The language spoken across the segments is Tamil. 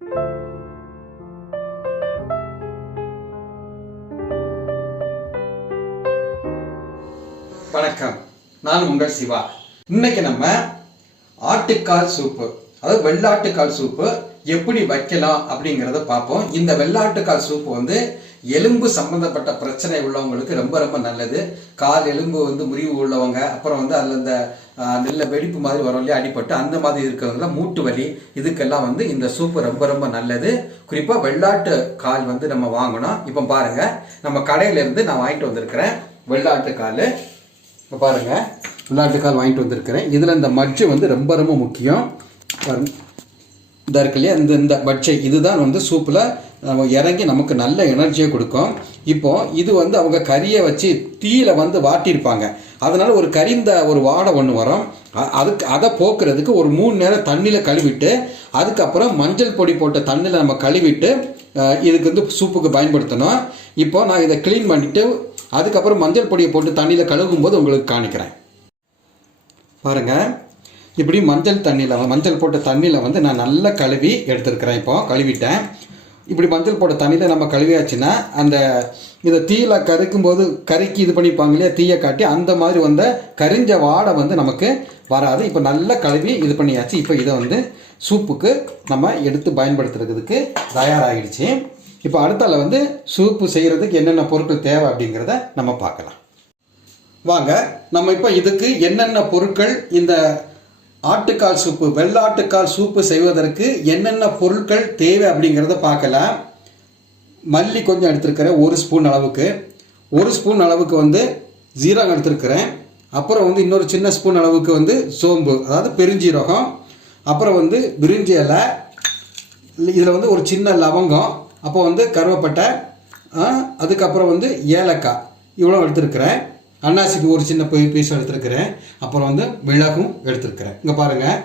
வணக்கம், நான் உங்கள் சிவா. இன்னைக்கு நம்ம ஆட்டுக்கால் சூப்பு, அதாவது வெள்ளாட்டுக்கால் சூப்பு எப்படி வைக்கலாம் அப்படிங்கிறத பார்ப்போம். இந்த வெள்ளாட்டுக்கால் சூப்பு வந்து எலும்பு சம்பந்தப்பட்ட பிரச்சனை உள்ளவங்களுக்கு ரொம்ப ரொம்ப நல்லது. கால் எலும்பு வந்து முறிவு உள்ளவங்க, அப்புறம் வந்து அதில் இந்த நெல்ல வெடிப்பு மாதிரி வரும் இல்லையா, அடிப்பட்டு அந்த மாதிரி இருக்கிறவங்களாம் மூட்டு வலி, இதுக்கெல்லாம் வந்து இந்த சூப்பு ரொம்ப ரொம்ப நல்லது. குறிப்பாக வெள்ளாட்டு கால் வந்து நம்ம வாங்கணும். இப்போ பாருங்க, நம்ம கடையிலேருந்து நான் வாங்கிட்டு வந்திருக்கிறேன் வெள்ளாட்டு கால். இப்போ பாருங்க, வெள்ளாட்டுக்கால் வாங்கிட்டு வந்திருக்கிறேன். இதில் இந்த மஜ்ஜை வந்து ரொம்ப ரொம்ப முக்கியம். இதாக இருக்கு இல்லையா, இந்த மஜ்ஜை இதுதான் வந்து சூப்பில் இறங்கி நமக்கு நல்ல எனர்ஜியை கொடுக்கும். இப்போ இது வந்து அவங்க கறியை வச்சு தீயில வந்து வாட்டியிருப்பாங்க, அதனால ஒரு கரிந்த ஒரு வாடை ஒன்று வரும். அதை போக்குறதுக்கு ஒரு 3 நேரம் தண்ணியில் கழுவிட்டு, அதுக்கப்புறம் மஞ்சள் பொடி போட்ட தண்ணியில் நம்ம கழுவிட்டு இதுக்கு வந்து சூப்புக்கு பயன்படுத்தணும். இப்போ நான் இதை க்ளீன் பண்ணிவிட்டு அதுக்கப்புறம் மஞ்சள் பொடியை போட்டு தண்ணியில் கழுவும் போது உங்களுக்கு காணிக்கிறேன். பாருங்கள், இப்படி மஞ்சள் போட்ட தண்ணியில் வந்து நான் நல்லா கழுவி எடுத்துருக்கிறேன். இப்போ கழுவிட்டேன். இப்படி மஞ்சள் போட்ட தண்ணியில் நம்ம கழுவியாச்சுன்னா இதை தீயில கறிக்கும் போது கறிக்கு இது பண்ணிப்பாங்க இல்லையா, தீயை காட்டி அந்த மாதிரி வந்த கரிஞ்ச வாடை வந்து நமக்கு வராது. இப்போ நல்லா கழுவி இது பண்ணியாச்சு. இப்போ இதை வந்து சூப்புக்கு நம்ம எடுத்து பயன்படுத்துறதுக்கு தயாராகிடுச்சு. இப்போ அடுத்தால வந்து சூப்பு செய்கிறதுக்கு என்னென்ன பொருட்கள் தேவை அப்படிங்கிறத நம்ம பார்க்கலாம். வாங்க, நம்ம இப்போ இதுக்கு என்னென்ன பொருட்கள், இந்த ஆட்டுக்கால் சூப்பு வெள்ளாட்டுக்கால் சூப்பு செய்வதற்கு என்னென்ன பொருட்கள் தேவை அப்படிங்கிறத பார்க்கலாம். மல்லி கொஞ்சம் எடுத்துருக்கிறேன், 1 ஸ்பூன் அளவுக்கு. 1 ஸ்பூன் அளவுக்கு வந்து ஜீரகம் எடுத்துருக்கிறேன். அப்புறம் வந்து இன்னொரு சின்ன ஸ்பூன் அளவுக்கு வந்து சோம்பு, அதாவது பெருஞ்சீரகம். அப்புறம் வந்து பிரிஞ்சி இலை, இதில் வந்து ஒரு சின்ன லவங்கம், அப்போ வந்து கருவேப்பட்டை, அதுக்கப்புறம் வந்து ஏலக்காய், இவ்வளோ எடுத்துருக்கிறேன். அன்னாசிக்கு ஒரு சின்ன பீஸ் எடுத்துருக்கிறேன். அப்புறம் வந்து மிளகும் எடுத்துருக்கிறேன். இங்கே பாருங்கள்,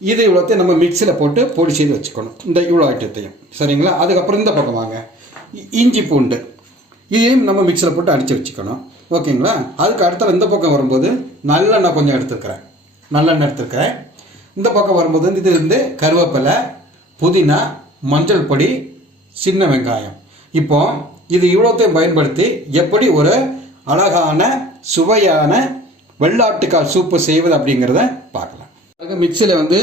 இது இவ்வளோத்தையும் நம்ம மிக்சியில் போட்டு பொடி செய்து வச்சுக்கணும், இந்த இவ்வளோ ஐட்டத்தையும். சரிங்களா? அதுக்கப்புறம் இந்த பக்கம் வாங்க, இஞ்சி பூண்டு இதையும் நம்ம மிக்சியில் போட்டு அடித்து வச்சுக்கணும். ஓகேங்களா? அதுக்கு அடுத்த இந்த பக்கம் வரும்போது நல்லெண்ணெய் கொஞ்சம் எடுத்துருக்கிறேன். இந்த பக்கம் வரும்போது வந்து இது வந்து கருவேப்பிலை, புதினா, மஞ்சள் பொடி, சின்ன வெங்காயம். இப்போ இது இவ்வளோத்தையும் பயன்படுத்தி எப்படி ஒரு அழகான சுவையான வெள்ளாட்டுக்கால் சூப்பு செய்வது அப்படிங்கிறத பார்க்கலாம். மிக்சியில் வந்து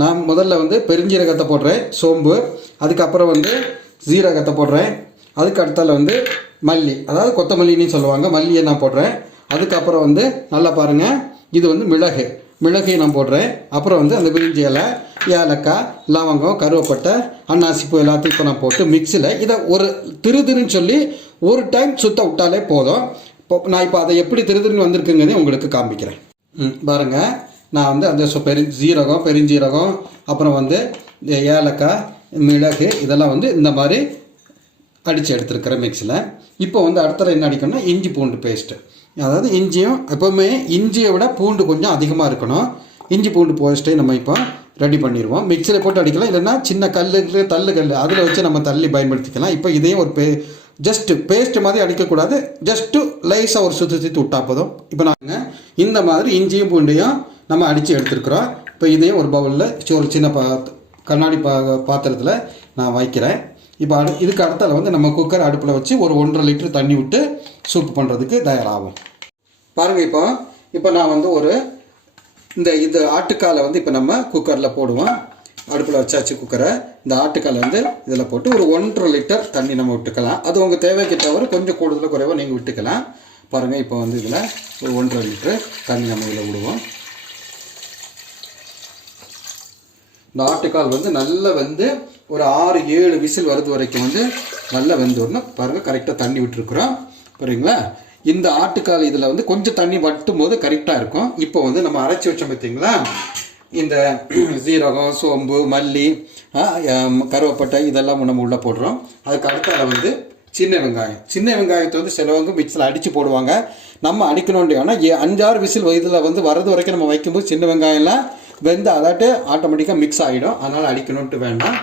நான் முதல்ல வந்து பெருஞ்சீரகத்தை போடுறேன், சோம்பு, அதுக்கப்புறம் வந்து ஜீரகத்தை போடுறேன். அதுக்கு அடுத்தால வந்து மல்லி, அதாவது கொத்தமல்லின்னு சொல்லுவாங்க, மல்லியை நான் போடுறேன். அதுக்கப்புறம் வந்து நல்லா பாருங்கள், இது வந்து மிளகையும் நான் போடுறேன். அப்புறம் வந்து அந்த பிரிஞ்சி இலை, ஏலக்காய், லவங்கம், கருவேப்பட்டை, அன்னாசிப்பூ எல்லாத்தையும் இப்போ நான் போட்டு மிக்சியில் இதை ஒரு திருன்னு சொல்லி ஒரு டைம் சுத்த விட்டாலே போதும். நான் இப்போ அதை எப்படி திருன்னு வந்திருக்குங்கிறதே உங்களுக்கு காமிக்கிறேன். பாருங்கள், நான் வந்து அந்த பெருஞ்சீரகம், அப்புறம் வந்து ஏலக்காய், மிளகு இதெல்லாம் வந்து இந்த மாதிரி அடித்து எடுத்துருக்கிறேன் மிக்சியில். இப்போ வந்து அடுத்தது என்ன அடிக்கணும்னா இஞ்சி பூண்டு பேஸ்ட்டு, அதாவது இஞ்சியும் எப்போவுமே இஞ்சியை விட பூண்டு கொஞ்சம் அதிகமாக இருக்கணும். இஞ்சி பூண்டு பேஸ்ட்டை நம்ம இப்போ ரெடி பண்ணிடுவோம். மிக்சியில் போட்டு அடிக்கலாம், இல்லைன்னா சின்ன தள்ளு அதில் வச்சு நம்ம தள்ளி பயன்படுத்திக்கலாம். இப்போ இதையும் ஒரு ஜஸ்ட்டு பேஸ்ட் மாதிரி அடிக்கக்கூடாது, ஜஸ்ட்டு லைஸாக ஒரு சுற்றி விட்டால் போதும். இப்போ நாங்கள் இந்த மாதிரி இஞ்சியும் பூண்டையும் நம்ம அடித்து எடுத்துருக்குறோம். இப்போ இதையும் ஒரு பவுலில் ஒரு சின்ன கண்ணாடி பாத்திரத்தில் நான் வைக்கிறேன். இப்போ இதுக்கு அடுத்தால வந்து நம்ம குக்கர் அடுப்பில் வச்சு ஒரு 1.5 லிட்டர் தண்ணி விட்டு சூப்பு பண்ணுறதுக்கு தயாராகும். பாருங்கள், இப்போ நான் வந்து இந்த ஆட்டுக்காலை வந்து இப்போ நம்ம குக்கரில் போடுவோம். அடுப்பில் வச்சாச்சு குக்கரை. இந்த ஆட்டுக்கால் வந்து இதில் போட்டு ஒரு 1.5 லிட்டர் தண்ணி நம்ம விட்டுக்கலாம். அது உங்கள் தேவைக்கு தவிர கொஞ்சம் கூடுதலாக குறைவாக நீங்கள் விட்டுக்கலாம். பாருங்கள், இப்போ வந்து இதில் ஒரு 1.5 லிட்டர் தண்ணி நம்ம இதில் விடுவோம். இந்த ஆட்டுக்கால் வந்து நல்லா வந்து ஒரு 6-7 விசில் வருது வரைக்கும் வந்து நல்லா வெந்து வரணும். பாருங்கள், கரெக்டாக தண்ணி விட்டுருக்குறோம். புரியுங்களா? இந்த ஆட்டுக்கால் இதில் வந்து கொஞ்சம் தண்ணி வட்டும் போது கரெக்டாக இருக்கும். இப்போ வந்து நம்ம அரைச்சி வச்சோம் பார்த்தீங்களா, இந்த ஜீரகம், சோம்பு, மல்லி, கருவேப்பட்டை இதெல்லாம் நம்ம உள்ளே போடுறோம். அதுக்கு அடுத்தால வந்து சின்ன வெங்காயத்தை வந்து சிலவங்க மிக்சியில் அடித்து போடுவாங்க. நம்ம அடிக்கணும்னு ஆனால் 5-6 விசில் இதில் வந்து வரது வரைக்கும் நம்ம வைக்கும்போது சின்ன வெங்காயம்லாம் வெந்து அதாட்டு ஆட்டோமேட்டிக்காக மிக்ஸ் ஆகிடும். அதனால் அடிக்கணுன்ட்டு வேண்டாம்.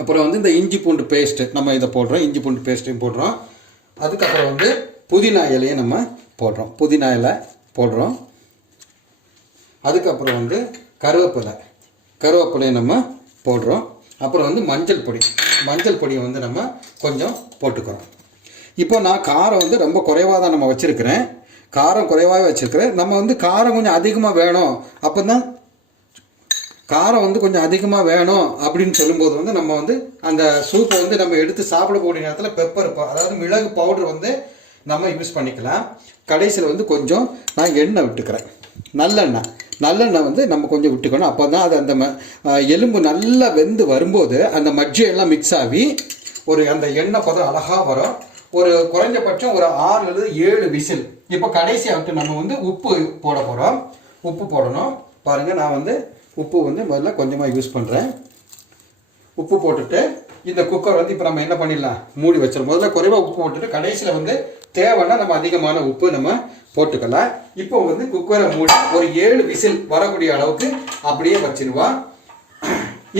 அப்புறம் வந்து இந்த இஞ்சி பூண்டு பேஸ்ட்டு நம்ம இதை போடுறோம், இஞ்சி பூண்டு பேஸ்ட்டையும் போடுறோம். அதுக்கப்புறம் வந்து புதினா இலையை நம்ம போடுறோம். அதுக்கப்புறம் வந்து கருவேப்பிலையை நம்ம போடுறோம். அப்புறம் வந்து மஞ்சள் பொடியை வந்து நம்ம கொஞ்சம் போட்டுக்கிறோம். இப்போ நான் காரம் வந்து ரொம்ப குறைவாக தான் நம்ம வச்சுருக்கிறேன், காரம் குறைவாகவே வச்சுருக்கிறேன். நம்ம வந்து காரம் கொஞ்சம் அதிகமாக வேணும், அப்போ தான் காரம் வந்து கொஞ்சம் அதிகமாக வேணும் அப்படின்னு சொல்லும்போது வந்து நம்ம வந்து அந்த சூப்பை வந்து நம்ம எடுத்து சாப்பிடக்கூடிய நேரத்தில் பெப்பர், அதாவது மிளகு பவுடர் வந்து நம்ம யூஸ் பண்ணிக்கலாம். கடைசியில் வந்து கொஞ்சம் நான் எண்ணெய் விட்டுக்கிறேன், நல்லெண்ணெய் வந்து நம்ம கொஞ்சம் விட்டுக்கணும். அப்போ தான் அது அந்த எலும்பு நல்லா வெந்து வரும்போது அந்த மஜ்ஜையெல்லாம் மிக்ஸ் ஆகி ஒரு அந்த எண்ணெய் பதம் அழகாக வரும். ஒரு குறைஞ்சபட்சம் ஒரு 6 அல்லது 7 விசில். இப்போ கடைசியாக வந்து நம்ம வந்து உப்பு போட போகிறோம். உப்பு போடணும். பாருங்கள், நான் வந்து உப்பு வந்து முதல்ல கொஞ்சமாக யூஸ் பண்ணுறேன். உப்பு போட்டுட்டு இந்த குக்கர் வந்து இப்போ நம்ம என்ன பண்ணிடலாம், மூடி வச்சிடலாம். முதல்ல குறைவாக உப்பு போட்டுட்டு கடைசியில் வந்து தேவைன்னா நம்ம அதிகமான உப்பு நம்ம போட்டுக்கலாம். இப்போ வந்து குக்கரை மூடி ஒரு 7 விசில் வரக்கூடிய அளவுக்கு அப்படியே வச்சிருவோம்.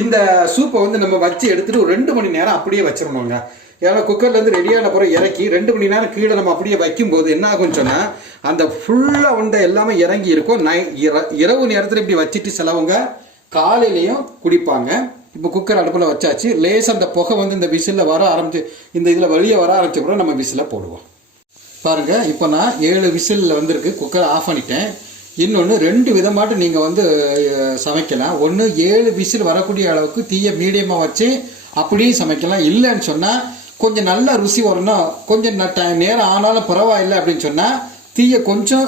இந்த சூப்பை வந்து நம்ம வச்சு எடுத்துட்டு ஒரு 2 மணி நேரம் அப்படியே வச்சிடணுங்க. ஏன்னா குக்கர்லேருந்து ரெடியான பிறகு இறக்கி 2 மணி நேரம் கீழே நம்ம அப்படியே வைக்கும்போது என்ன ஆகும்னு சொன்னால் அந்த ஃபுல்லாக வந்து எல்லாமே இறங்கி இருக்கும். இரவு நேரத்தில் இப்படி வச்சுட்டு சிலவங்க காலையிலையும் குடிப்பாங்க. இப்போ குக்கர் அடுப்பில் வச்சாச்சு. லேசாக அந்த புகை வந்து இந்த விசிலில் வர ஆரம்பிச்சு, இந்த இதில் வெளியே வர ஆரம்பிச்ச கூட நம்ம விசிலை போடுவோம். பாருங்கள், இப்போ நான் 7 விசிலில் வந்துருக்கு. குக்கரை ஆஃப் பண்ணிட்டேன். இன்னொன்று 2 விதமாட்டு நீங்கள் வந்து சமைக்கலாம். ஒன்று 7 விசில் வரக்கூடிய அளவுக்கு தீயை மீடியமாக வச்சு அப்படியே சமைக்கலாம். இல்லைன்னு சொன்னால் கொஞ்சம் நல்ல ருசி வரணும், கொஞ்சம் நேரம் ஆனாலும் பரவாயில்லை அப்படின்னு சொன்னால் தீயை கொஞ்சம்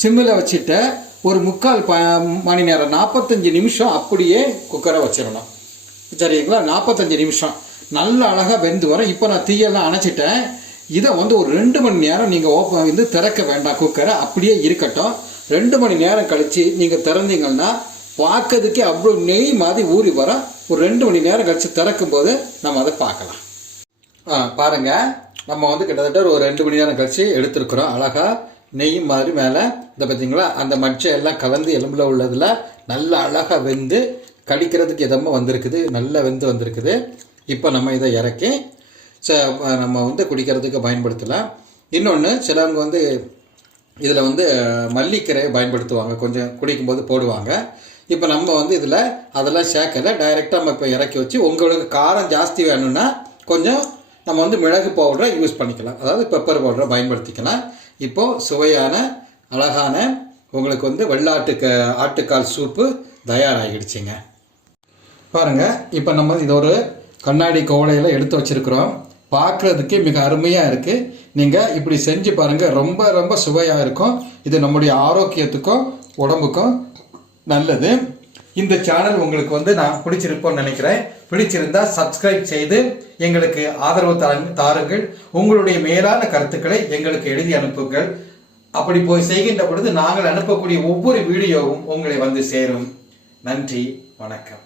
சிம்மில் வச்சுட்டு ஒரு 3/4 மணி நேரம் 45 நிமிஷம் அப்படியே குக்கரை வச்சிடணும். சரிங்களா? 45 நிமிஷம் நல்ல அழகாக வெந்து வரும். இப்போ நான் தீயெல்லாம் அணைச்சிட்டேன். இதை வந்து ஒரு 2 மணி நேரம் நீங்கள் வந்து திறக்க வேண்டாம், குக்கரை அப்படியே இருக்கட்டும். 2 மணி நேரம் கழித்து நீங்கள் திறந்தீங்கன்னா பார்க்கறதுக்கே அவ்வளோ நெய் மாதிரி ஊறி வர. ஒரு 2 மணி நேரம் கழித்து திறக்கும் போது நம்ம அதை பார்க்கலாம். பாருங்கள், நம்ம வந்து கிட்டத்தட்ட ஒரு 2 மணி நேரம் கழித்து எடுத்துருக்குறோம். அழகாக நெய் மாதிரி மேலே இதை பார்த்தீங்களா, அந்த மச்சை எல்லாம் கலந்து எலும்பில் உள்ளதில் நல்லா அழகாக வெந்து கடிக்கிறதுக்கு எதமாக வந்திருக்குது, நல்லா வெந்து வந்திருக்குது. இப்போ நம்ம இதை இறக்கி நம்ம வந்து குடிக்கிறதுக்கு பயன்படுத்தலாம். இன்னொன்று சிலவங்க வந்து இதில் வந்து மல்லிக்கீரையை பயன்படுத்துவாங்க, கொஞ்சம் குடிக்கும்போது போடுவாங்க. இப்போ நம்ம வந்து இதில் அதெல்லாம் சேர்க்கலை, டைரெக்டாக நம்ம இப்போ இறக்கி வச்சு உங்களுக்கு காரம் ஜாஸ்தி வேணும்னா கொஞ்சம் நம்ம வந்து மிளகு பவுடரை யூஸ் பண்ணிக்கலாம், அதாவது பெப்பர் பவுடரை பயன்படுத்திக்கலாம். இப்போது சுவையான அழகான உங்களுக்கு வந்து ஆட்டுக்கால் சூப்பு தயாராகிடுச்சிங்க. பாருங்கள், இப்போ நம்ம இது ஒரு கண்ணாடி கோவலையில் எடுத்து வச்சுருக்குறோம். பார்க்குறதுக்கே மிக அருமையாக இருக்குது. நீங்கள் இப்படி செஞ்சு பாருங்கள், ரொம்ப ரொம்ப சுவையாக இருக்கும். இது நம்முடைய ஆரோக்கியத்துக்கும் உடம்புக்கும் நல்லது. இந்த சேனல் உங்களுக்கு வந்து நான் பிடிச்சிருப்போன்னு நினைக்கிறேன். பிடிச்சிருந்தா சப்ஸ்கிரைப் செய்து எங்களுக்கு ஆதரவு தாருங்கள். உங்களுடைய மேலான கருத்துக்களை எங்களுக்கு எழுதி அனுப்புங்கள். அப்படி போய் செய்கின்ற பொழுது நாங்கள் அனுப்பக்கூடிய ஒவ்வொரு வீடியோவும் உங்களை வந்து சேரும். நன்றி, வணக்கம்.